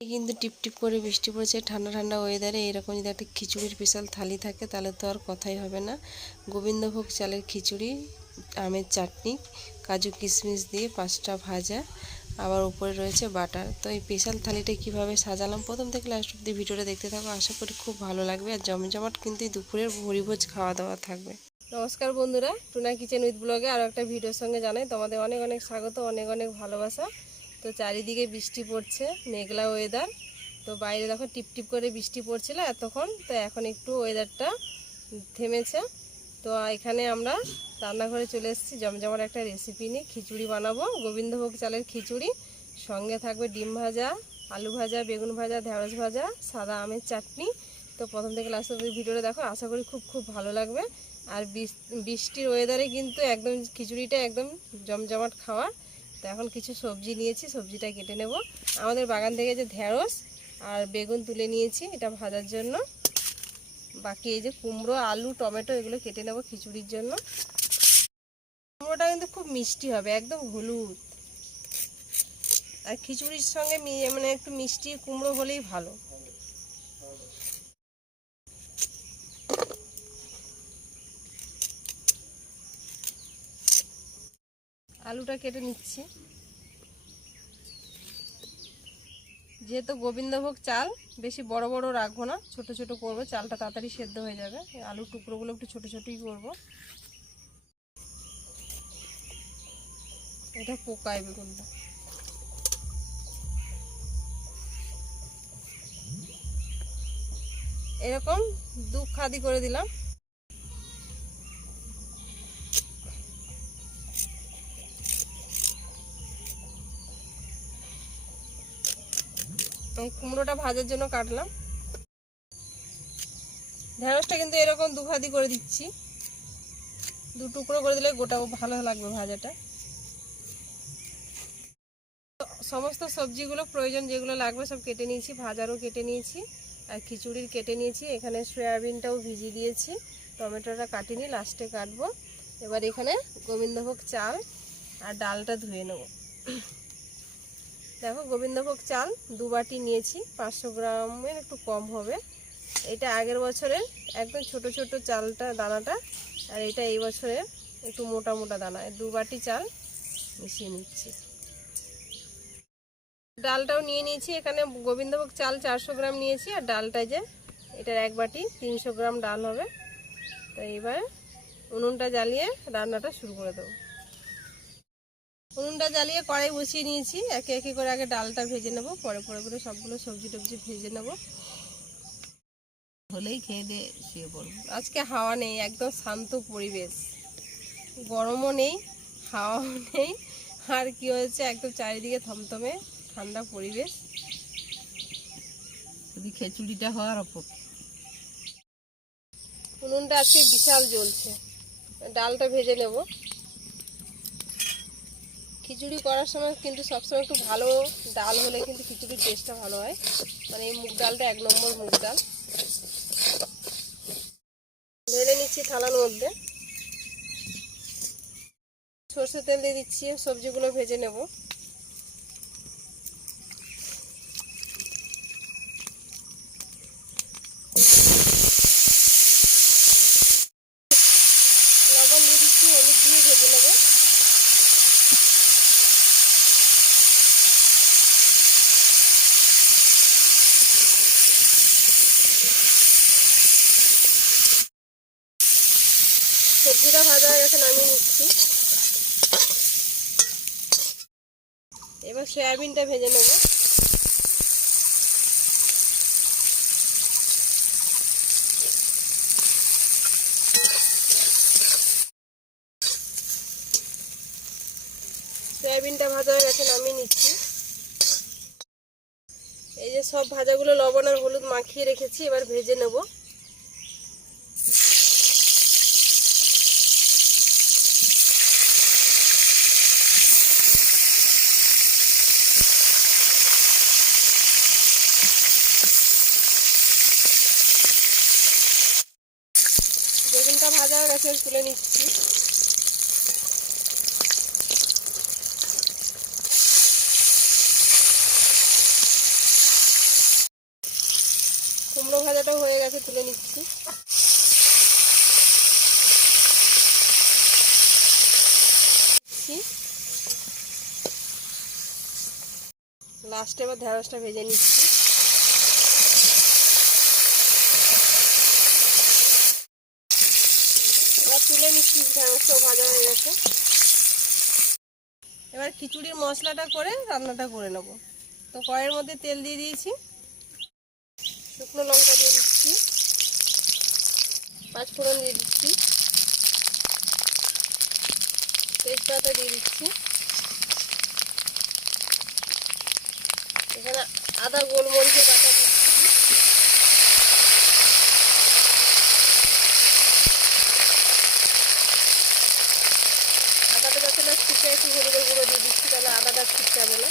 কিন্তু টিপ টিপ করে বৃষ্টি পড়ছে, ঠান্ডা ঠান্ডা ওয়েদারে এরকম যদি একটা খিচুড়ির স্পেশাল থালি থাকে, তাহলে তো আর কথাই হবে না। গোবিন্দভোগ চালের খিচুড়ি, আমের চাটনি, কাজু কিশমিশ দিয়ে পাঁচটা ভাজা, আবার উপরে রয়েছে বাটার। তো এই স্পেশাল থালিটা কীভাবে সাজালাম? প্রথম থেকে লাস্ট অব্দি ভিডিওটা দেখতে থাকো। আশা করি খুব ভালো লাগবে। আর জমজমাট কিন্তু দুপুরের ভরিভোজ খাওয়া দাওয়া থাকবে। নমস্কার বন্ধুরা, টুনা কিচেন উইথ ব্লগে আরও একটা ভিডিওর সঙ্গে জানাই তোমাদের অনেক অনেক স্বাগত, অনেক অনেক ভালোবাসা। তো চারিদিকে বৃষ্টি পড়ছে, মেঘলা ওয়েদার তো বাইরে দেখো টিপ টিপ করে বৃষ্টি পড়ছিল এতক্ষণ, তো এখন একটু ওয়েদারটা থেমেছে। তো এখানে আমরা রান্নাঘরে চলে এসেছি জমজমার একটা রেসিপি নিয়ে খিচুড়ি বানাবো। গোবিন্দভোগ চালের খিচুড়ি, সঙ্গে থাকবে ডিম ভাজা, আলু ভাজা, বেগুন ভাজা, ঢেঁড়স ভাজা, সাদা আমের চাটনি। তো প্রথম থেকে লাস্ট অব্দি ভিডিওটা দেখো, আশা করি খুব খুব ভালো লাগবে। আর বৃষ- বৃষ্টির ওয়েদারে কিন্তু একদম খিচুড়িটা একদম জমজমাট খাওয়ার এখন কিছু সবজি নিয়েছি, সবজিটা কেটে নেব। আমাদের বাগান থেকে যে ঢেঁড়স আর বেগুন তুলে নিয়েছি, এটা ভাজার জন্য। বাকি এই যে কুমড়ো, আলু, টমেটো, এগুলো কেটে নেব খিচুড়ির জন্য। কুমড়োটা কিন্তু খুব মিষ্টি হবে, একদম হলুদ। আর খিচুড়ির সঙ্গে মানে একটু মিষ্টি কুমড়ো হলেই ভালো। আলুটা কেটে নিচ্ছি। যেহেতু গোবিন্দভোগ চাল, বেশি বড় বড় রাখব না, ছোট ছোট করব, চালটা তাড়াতাড়ি সেদ্ধ হয়ে যাবে। আলুর টুকরোগুলো একটু ছোট ছোটই করব। এটা পোকায় বেগুনটা এরকম দু খাদি করে দিলাম। কুমড়োটা ভাজার জন্য কাটলাম। ঢেঁড়সটা কিন্তু এরকম দু ভাদি করে দিচ্ছি। দু টুকরো করে দিলে গোটা ভালো লাগবে ভাজাটা। সমস্ত সবজিগুলো প্রয়োজন যেগুলো লাগবে সব কেটে নিয়েছি, ভাজারও কেটে নিয়েছি, আর খিচুড়ির কেটে নিয়েছি। এখানে সয়াবিনটাও ভিজিয়ে দিয়েছি, টমেটোটা কাটিনি, লাস্টে কাটবো। এবার এখানে গোবিন্দভোগ চাল আর ডালটা ধুয়ে নেব। দেখো গোবিন্দভোগ চাল দু বাটি নিয়েছি, পাঁচশো গ্রামের একটু কম হবে। এটা আগের বছরের, একদম ছোট ছোট চালটা, দানাটা, আর এটা এই বছরের একটু মোটা মোটা দানা। দু বাটি চাল মিশিয়ে নিচ্ছি। ডালটাও নিয়ে নিয়েছি, এখানে গোবিন্দভোগ চাল চারশো গ্রাম নিয়েছি, আর ডালটা যে, এটার এক বাটি, তিনশো গ্রাম ডাল হবে। তো এবার উনুনটা জ্বালিয়ে রান্নাটা শুরু করে দেবো। উনুনটা জ্বালিয়ে কড়াই বসিয়ে নিয়েছি। একে একে করে আগে ডালটা ভেজে নেব, পরে পরে করে সবগুলো সবজি টবজি ভেজে নেব। হলেই খেয়ে দিয়ে শুয়ে পড়ব। আজকে হাওয়া নেই, একদম শান্ত পরিবেশ। গরমও নেই, হাওয়াও নেই, আর কি হয়েছে, একদম চারিদিকে থমথমে ঠান্ডা পরিবেশ। যদি খিচুড়িটা হওয়ার অপর উনুনটা আজকে বিশাল জ্বলছে। ডালটা ভেজে নেব। খিচুড়ি করার সময় কিন্তু সবসময় একটু ভালো ডাল হলে কিন্তু খিচুড়ির টেস্টটা ভালো হয়। মানে এই মুগ ডালটা এক নম্বর মুগ ডাল। ঢেলে নিচ্ছি থালার মধ্যে। সর্ষে তেল দিয়ে দিচ্ছি, সবজিগুলো ভেজে নেব লবণ দিয়ে দিচ্ছি হলুদ দিয়ে ভেজে নেব সবজিটা ভাজা হয়ে গেছে নামিয়ে নিচ্ছি এবার সয়াবিনটা ভেজে নেব। সয়াবিনটা ভাজা হয়ে গেছে, নামিয়ে নিচ্ছি। এই যে সব ভাজাগুলো লবণ আর হলুদ মাখিয়ে রেখেছি, এবার ভেজে নেব। বেগুনটা ভাজা তুলে নিচ্ছি। কুমড়ো ভাজাটা হয়ে গেছে, তুলে নিচ্ছি। লাস্টে এবার ঢেঁড়সটা ভেজে নিচ্ছি এবার তুলে এবার খিচুড়ির মশলাটা করে রান্নাটা করে নেব। তো কড়াইয়ের মধ্যে তেল দিয়ে দিয়েছি। শুকনো লঙ্কা দিয়ে দিচ্ছি। পাঁচ ফোড়ন দিয়ে দিচ্ছি। তেজপাতা দিয়ে দিচ্ছি। এখানে আদা গোলমরিচের বাটা দিয়ে দিচ্ছি আদাটা যাতে না ছিটে একটু হলুদের গুঁড়ো দিয়ে হবে না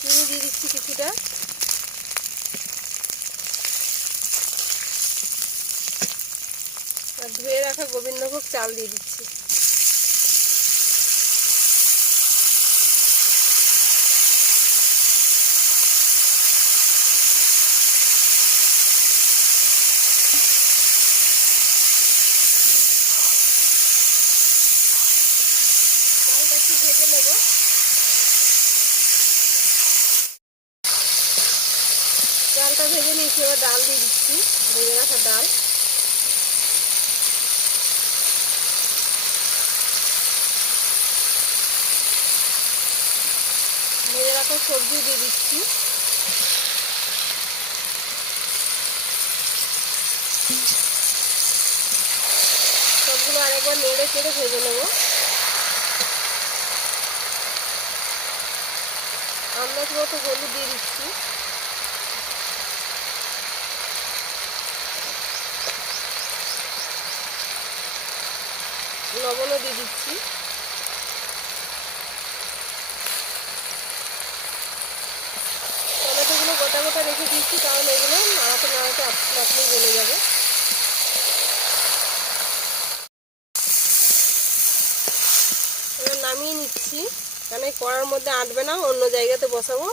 চিনি দিয়ে দিচ্ছি কিছুটা। আর ধুয়ে রাখা গোবিন্দভোগ চাল দিয়ে দিচ্ছি চালটা একটু ভেজে নেব চালটা ভেজে নিয়েছি এবার ডাল দিয়ে দিচ্ছি। ভেজে রাখা ডাল। ভেজে রাখা সবজি দিয়ে দিচ্ছি। সবগুলো আরেকবার নেড়ে চেড়ে ভেজে নেব। আন্দাজ মতো হলুদ দিয়ে দিচ্ছি। লবণও দিয়ে দিচ্ছি। টমেটোগুলো গোটা গোটা রেখে দিচ্ছি কারণ এগুলো নাড়াতে নাড়াতে আপনি আপনি গলে যাবে। নামিয়ে নিচ্ছি। এই কড়ার মধ্যে আটবে না, অন্য জায়গাতে বসাবো।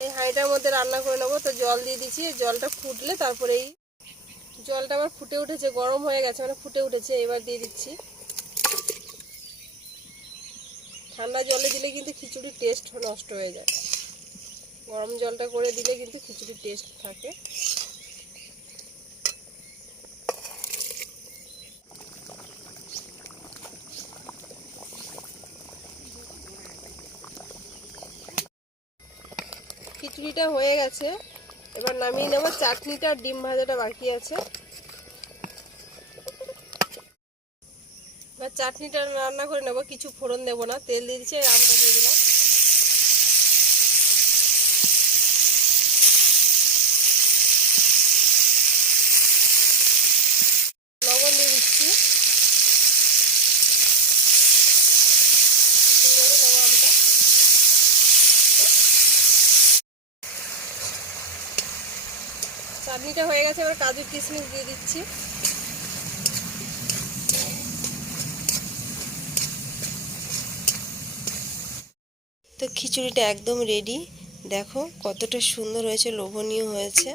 এই হাঁড়িটার মধ্যে রান্না করে নেব, তো জল দিয়ে দিচ্ছি, জলটা ফুটলে তারপরে এই জলটা আবার ফুটে উঠেছে, গরম হয়ে গেছে মানে ফুটে উঠেছে, এবার দিয়ে দিচ্ছি। ঠান্ডা জলে দিলে কিন্তু খিচুড়ির টেস্ট নষ্ট হয়ে যায়। গরম জলটা করে দিলে কিন্তু খিচুড়ির টেস্ট থাকে। খিচুড়িটা হয়ে গেছে। এবার নামিয়ে নেব। চাটনিটা আর ডিম ভাজাটা বাকি আছে। এবার চাটনিটা রান্না করে নেব। কিছু ফোড়ন দেবো না। তেল দিয়ে দিচ্ছি আমটা দিয়ে দিলাম লবণ দিয়ে দিচ্ছি এইভাবে নেব আমটা চাটনিটা হয়ে গেছে, এবার কাজু কিশমিশ দিয়ে দিচ্ছি। তো খিচুড়িটা একদম রেডি দেখো কতটা সুন্দর হয়েছে, লোভনীয় হয়েছে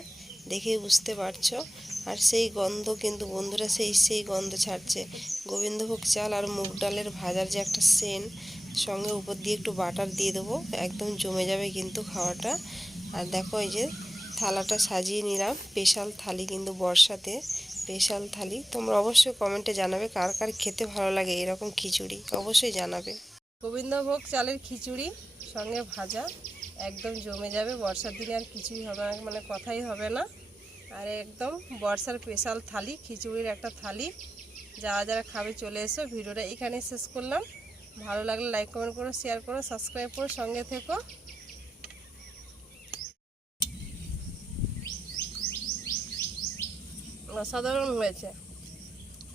দেখেই বুঝতে পারছ। আর সেই গন্ধ কিন্তু বন্ধুরা, সেই সেই গন্ধ ছাড়ছে। গোবিন্দভোগ চাল আর মুগ ডালের ভাজার যে একটা সেন, সঙ্গে উপর দিয়ে একটু বাটার দিয়ে দেবো। একদম জমে যাবে কিন্তু খাওয়াটা। আর দেখো এই যে থালাটা সাজিয়ে নিলাম। স্পেশাল থালি কিন্তু বর্ষাতে। স্পেশাল থালি। তোমরা অবশ্যই কমেন্টে জানাবে কার কার খেতে ভালো লাগে এরকম খিচুড়ি। অবশ্যই জানাবে। গোবিন্দভোগ চালের খিচুড়ি সঙ্গে ভাজা একদম জমে যাবে। বর্ষার দিনে আর কিছুই হবে না মানে কথাই হবে না। আর একদম বর্ষার স্পেশাল থালি, খিচুড়ির একটা থালি। যারা যারা খাবে চলে এসো। ভিডিওটা এখানে শেষ করলাম। ভালো লাগলে লাইক কমেন্ট করো শেয়ার করো সাবস্ক্রাইব করো, সঙ্গে থেকো। অসাধারণ হয়েছে।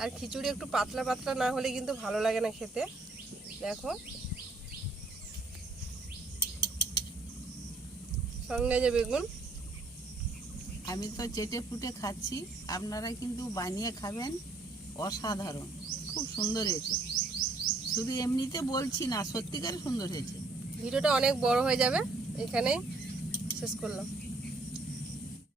আর খিচুড়ি একটু পাতলা পাতলা না হলে কিন্তু ভালো লাগে না খেতে। দেখো। সঙ্গে যে বেগুন। আমি তো চেটে ফুটে খাচ্ছি আপনারা কিন্তু বানিয়ে খাবেন অসাধারণ। খুব সুন্দর হয়েছে। শুধু এমনিতে বলছি না সত্যিকার সুন্দর হয়েছে। ভিডিওটা অনেক বড় হয়ে যাবে এখানেই শেষ করলাম।